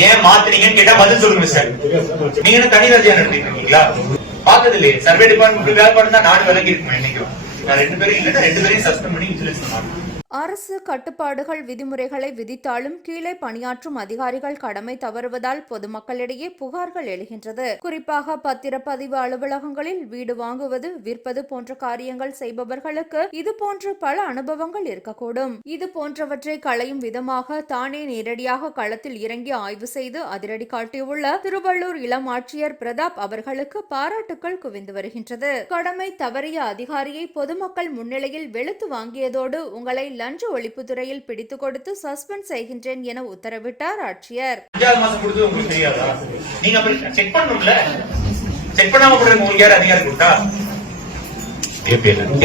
ஏன் மாத்துறீங்கன்னு கேட்டா பதில் சொல்லுங்க சார். நீங்க என்ன தனி ரஜியா நடத்திட்டு இருக்கீங்களா? பார்த்தது இல்லையே சர்வே டிபார்ட்மெண்ட் வேலை பண்ணா நாடு விலகி இருக்குமா என்னைக்கும் நான் ரெண்டு பேரும் இல்லைன்னா ரெண்டு பேரையும் சஸ்பெண்ட் பண்ணி இன்சூரன்ஸ் பண்ணுவாங்க அரசு கட்டுப்பாடுகள் விதிமுறைகளை விதித்தாலும் கீழே பணியாற்றும் அதிகாரிகள் கடமை தவறுவதால் பொதுமக்களிடையே புகார்கள் எழுகின்றது. குறிப்பாக பத்திரப்பதிவு அலுவலகங்களில் வீடு வாங்குவது விற்பது போன்ற காரியங்கள் செய்பவர்களுக்கு இது போன்ற பல அனுபவங்கள் இருக்கக்கூடும். இது போன்றவற்றை களையும் விதமாக தானே நேரடியாக களத்தில் இறங்கி ஆய்வு செய்து அதிரடி காட்டியுள்ள திருவள்ளூர் இளம் ஆட்சியர் பிரதாப் அவர்களுக்கு பாராட்டுக்கள் குவிந்து வருகின்றது. கடமை தவறிய அதிகாரியை பொதுமக்கள் முன்னிலையில் வெளுத்து வாங்கியதோடு உங்களை லஞ்ச ஒழிப்புத்துறையில் பிடித்துக் கொடுத்து சஸ்பெண்ட் செய்கின்றேன் என உத்தரவிட்டார் ஆட்சியர். அஞ்சாவது மாசம் கொடுத்தது உங்களுக்கு தெரியாதா? நீங்க அப்படி செக் பண்ணணும்ல. செக் பண்ணாம கொடுங்க உங்களுக்கு யார் அதிகாரம் கொடுத்தா?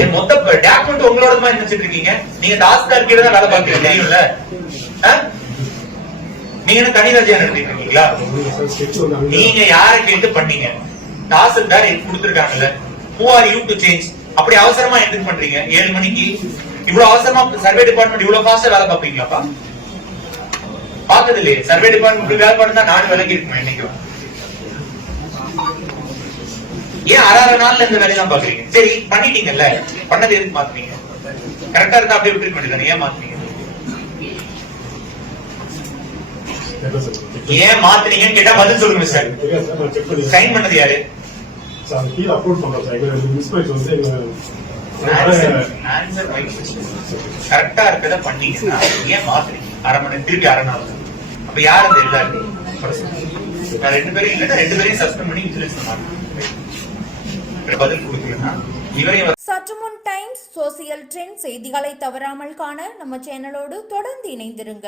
என் மொத்த டாக்குமெண்ட் உங்களோட தான் நினைச்சிட்டு இருக்கீங்க. நீங்க தாஸ்தார் கீழ தான் வேலை பார்க்கறீங்க தெரியும்ல? நீங்க என்ன தனி ரஜியா நடத்திட்டு இருக்கீங்களா? நீங்க யார கேட்டு பண்ணீங்க? தாசில்தார் எனக்கு கொடுத்துருக்காங்கல்ல. Who are you to change. அப்படி அவசரமா எதுக்கு பண்றீங்க. ஏழு மணிக்கு. இவ்வளவு அவசரமா சர்வே டிபார்ட்மெண்ட் இவ்வளவு ஃபாஸ்டா வேலை பார்ப்பீங்களாப்பா? பார்த்தது இல்லையே சர்வே டிபார்ட்மெண்ட் வேலை பண்ணா நானும் விலகி இருக்குமா என்னைக்கும் ஏன் அரை அரை நாள்ல இந்த வேலையெல்லாம் பாக்குறீங்க சரி பண்ணிட்டீங்கல்ல. பண்ணது எதுக்கு மாத்துறீங்க கரெக்டா இருந்தா அப்படியே விட்டுருக்க வேண்டியதானே ஏன் மாத்துறீங்க ஏன் மாத்துறீங்கன்னு கேட்டா பதில் சொல்லுங்க சார் சைன் பண்ணது யாரு? சார் கீழே அப்லோட் பண்றோம் சார். மிஸ் மிஸ்பேக்ஸ் வந்து கரெக்டா இருக்கத பண்ணீங்கன்னா ஏன் மாத்துறீங்க அரை மணி திருப்பி அரை நாள் அப்ப யார் அந்த எல்லாரும்? நான் ரெண்டு பேரும் இல்லைன்னா ரெண்டு பேரையும் சஸ்பெண்ட் பண்ணி இன்சூரன்ஸ் மாட்டேன் பதில் கொடுக்கலன்னா இவரையும் சற்றுமுன் டைம்ஸ் சோசியல் ட்ரெண்ட் செய்திகளை தவறாமல் காண நம்ம சேனலோடு தொடர்ந்து இணைந்திருங்கள்.